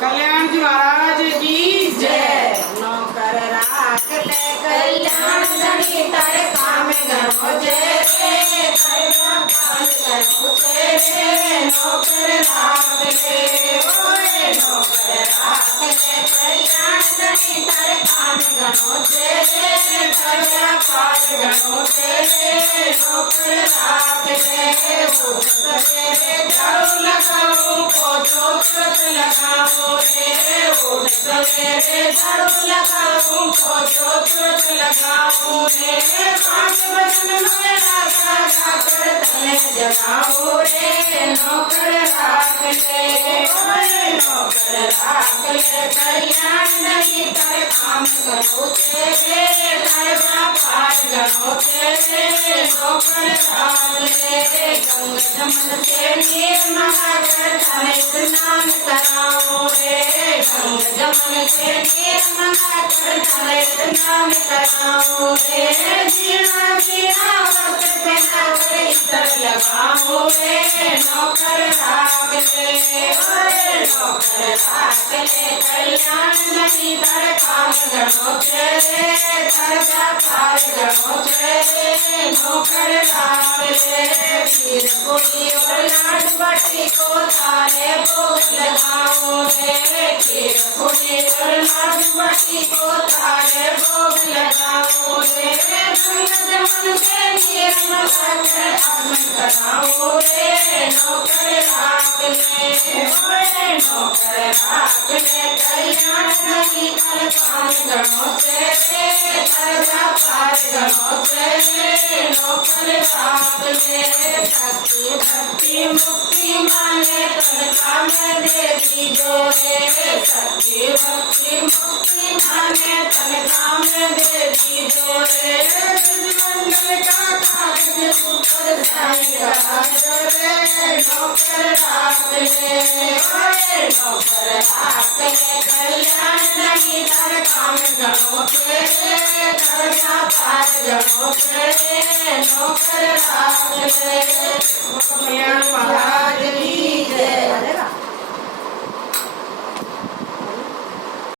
कल्याण जी महाराज की जय। नौकर राख ले कल्याण धनी तारे काम गणो जय रे करना काल गणो जय रे नौकर राख ले ओए नौकर राख ले कल्याण धनी तारे काम गणो जय रे करना काल गणो जय रे नौकर राख ले उठ सवेरे झाड़ू लगाऊं पोछो तुरंत लगाऊं रे उठ सवेरे झाड़ू लगाऊं पोछो तुरंत लगाऊं रे 5 बजन मेरा सागा कर तले जगाऊं रे नौकर राख ले ओए नौकर राख ले कल्याण नहीं कर काम करो तेरे कर व्यापार करो तेरे नौकर राख ले गंग जमन से नीर महाकर तले स्नान कराओ रे गंग जमन से नीर महाकर तले स्नान कराओ रे जीना जीना वक्त पे नावर इतर लगाओ रे नौकर राख ले ओए नौकर राख ले कल्याण नहीं कर काम गणो तेरे कर व्यापार गणो तेरे नौकर राख ले वीर पुरी और लाड बटी को तारे भोग लगाओ रे वीर पुरी और लाड बटी को तारे भोग लगाओ रे गंग जमन से नीर महाकर हवन कराओ रे नौकर राख ले ओए नौकर राख ले कल्याण नहीं कर काम गणो तेरे कर व्यापार गणो तेरे नौकर राख ले शक्ति भक्ति मुक्ति मांगे तनखा में देवी जोरे शक्ति भक्ति मुक्ति मांगे तनखा में देवी जोरे मंगल का कार्य ऊपर जाएगा रे नौकर राख ले ओए नौकर राख ले कल्याण नहीं कर काम गणो तेरे कर व्यापार गणो तेरे नौकर राख ले कल्याण महाराज की जय।